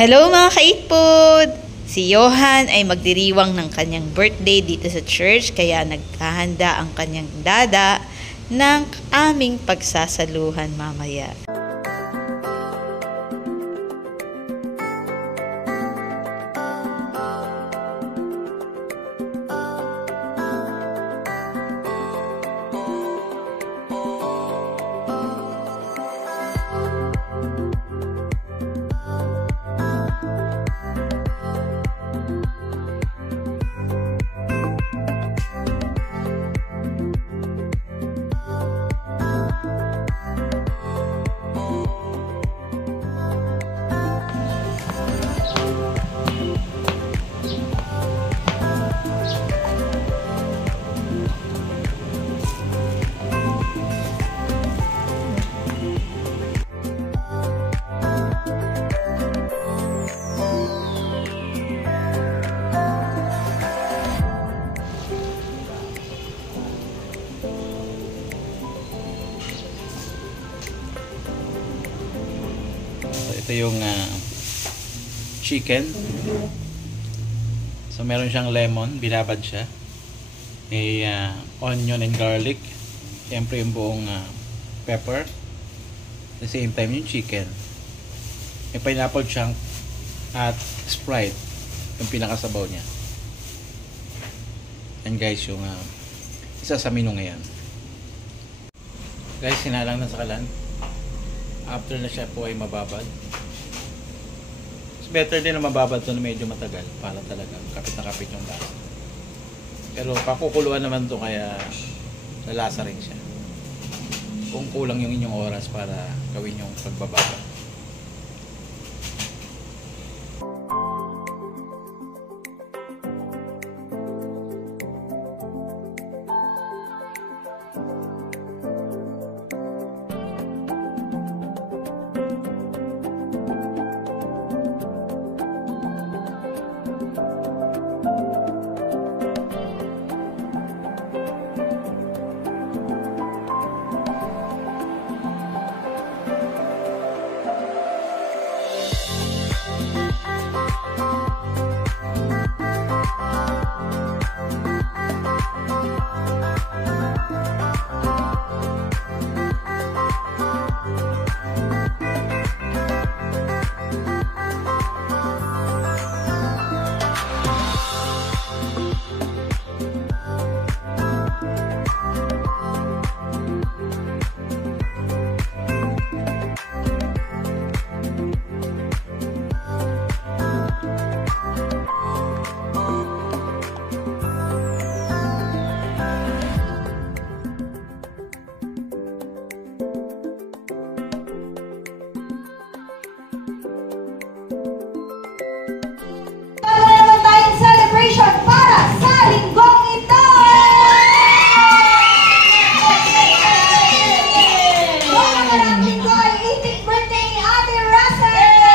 Hello mga kaitpod! Si Johan ay magdiriwang ng kanyang birthday dito sa church kaya naghahanda ang kanyang dada ng aming pagsasaluhan mamaya. Ito yung chicken. So meron siyang lemon, binabad siya. May onion and garlic. Siyempre yung buong pepper. At the same time yung chicken. May pineapple chunk at Sprite. Yung pinakasabaw niya. And guys, yung isa sa menu ngayon. Guys, sinalang na sa kalan. After na siya po ay mababad. It's better din na mababad to na medyo matagal para talaga kapit na kapit yung lasa. Pero pakukuluan naman to kaya lalasa rin siya. Kung kulang yung inyong oras para gawin yung pagbababad. Para sa linggong ito! Ang natin ko ay 18th birthday ni Ate Russell!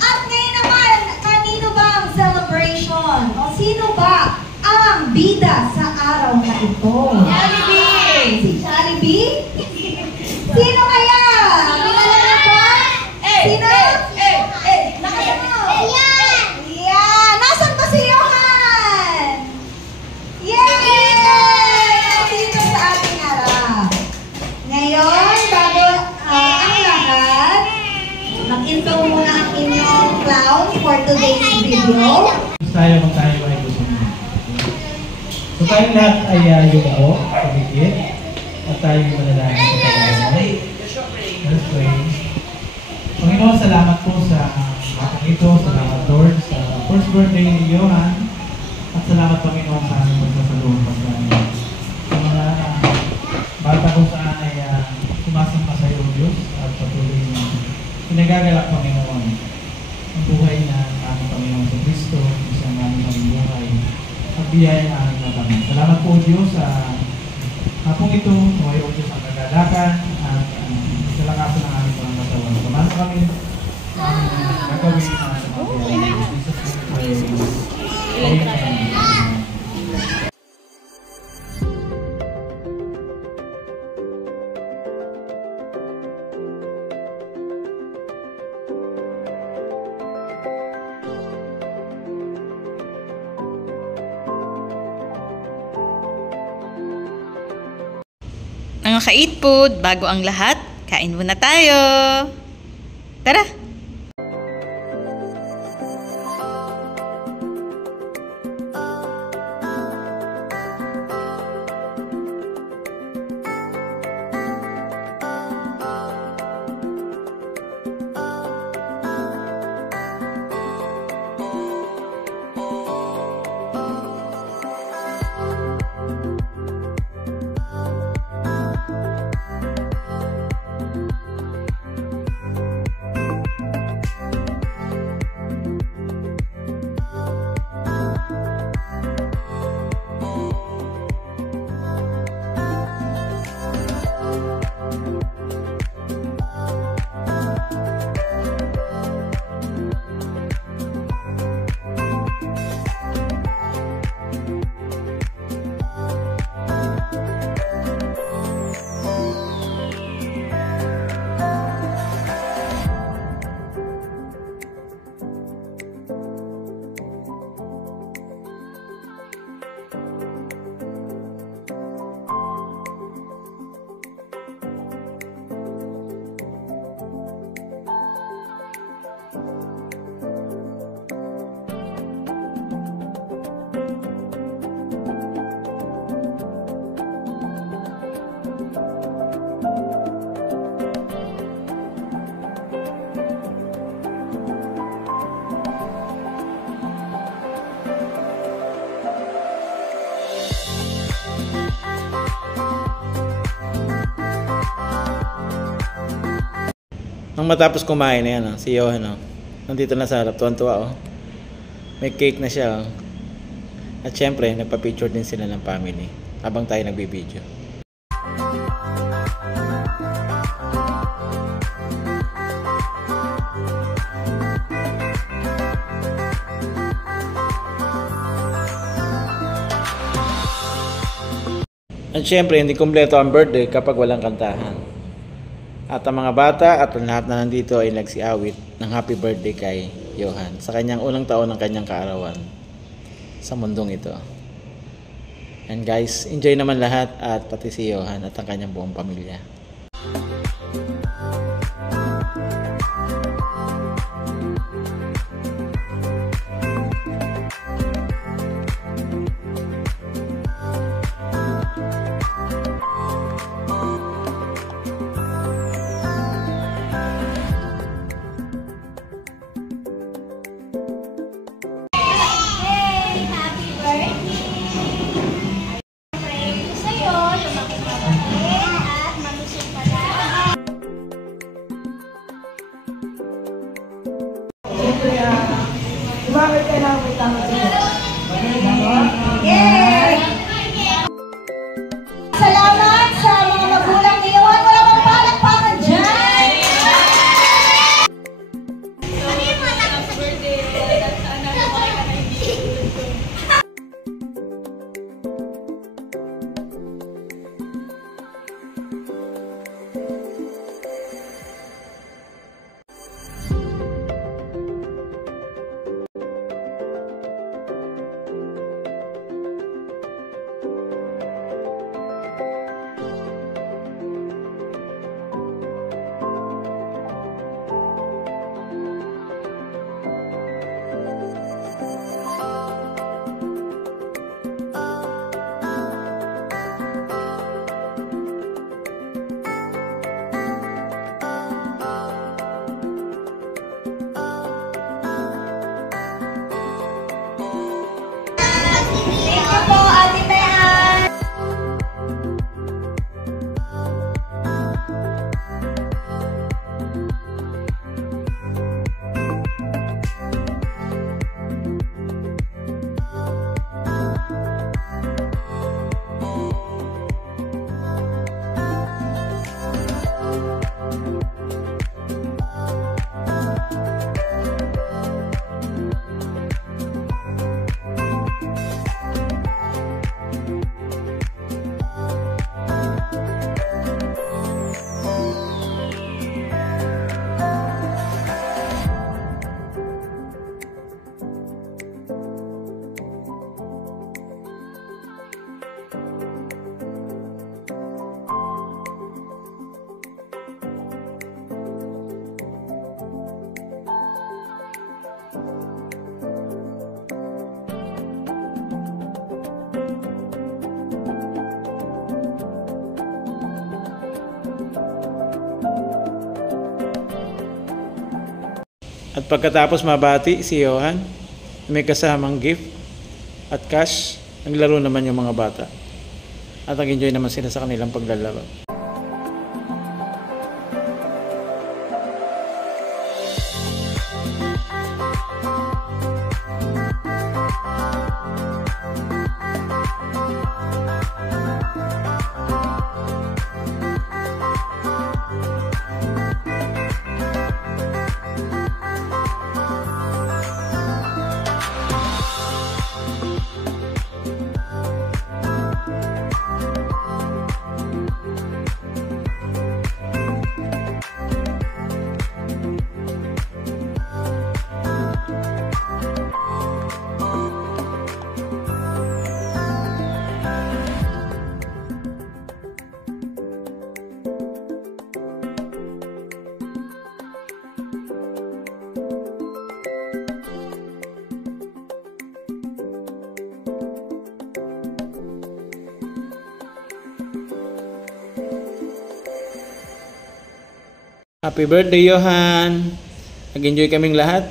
At ngayon naman, kanino ba ang celebration? O sino ba ang bida sa araw na ito? Jollibee! Si Jollibee? Sino kaya? Kilala na ba? Sino? Ngayon, bago ang lahat, mag-intro muna ang inyong clown for today's video. Tayo ay gusto mo. So tayong lahat ay yumao, pumikit, at tayong manalangin sa Panginoon. Let's pray. Panginoon, salamat po sa aking ito, salamat Lord sa first birthday ni Johan, at salamat Panginoon sa aming magsasaluhan pagkain. Sa mga bata ko saan ay sumasamba sa iyo, Diyos, at patuloy na pinagagalak, Panginoon, ang buhay na aming Panginoon sa Kristo, isang aming buhay, at biyaya na aming natanong. Salamat po, Diyos, sa hapong ito, buhay o Diyos ang kagalakan, at kalakasan ng aming mga matawan. Samahan kami, gagawin sa mga Jesus Christ. Amen. Mga ka-eat food, bago ang lahat, kain muna tayo. Tara! Nang matapos kumain na yan, si Johan, nandito na sa harap, tuwan-tuwa. May cake na siya. At syempre, nagpa-picture din sila ng family habang tayo nagbibideo. At syempre, hindi kumpleto ang birthday kapag walang kantahan. At ang mga bata at ang lahat na nandito ay nagsiawit ng happy birthday kay Johan sa kanyang unang taon ng kanyang kaarawan sa mundong ito. And guys, enjoy naman lahat at pati si Johan at ang kanyang buong pamilya. Sa'yo, lumaki ka at malusog At pagkatapos mabati si Johan, may kasamang gift at cash, naglaro naman yung mga bata. At nag-enjoy naman sila sa kanilang paglalaro. Happy birthday, Johan! Nag-enjoy kaming lahat.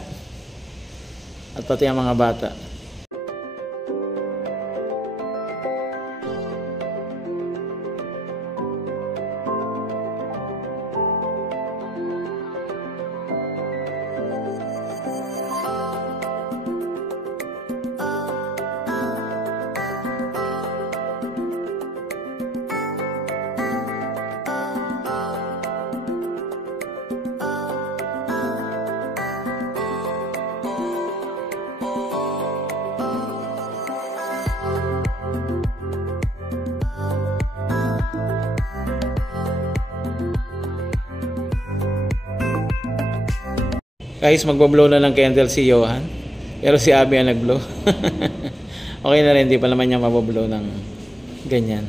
At pati ang mga bata. Guys, magbo-blow na ng candle si Johan. Pero si Abby ang nag-blow. Okay na rin, hindi pa naman niya maboblow ng ganyan.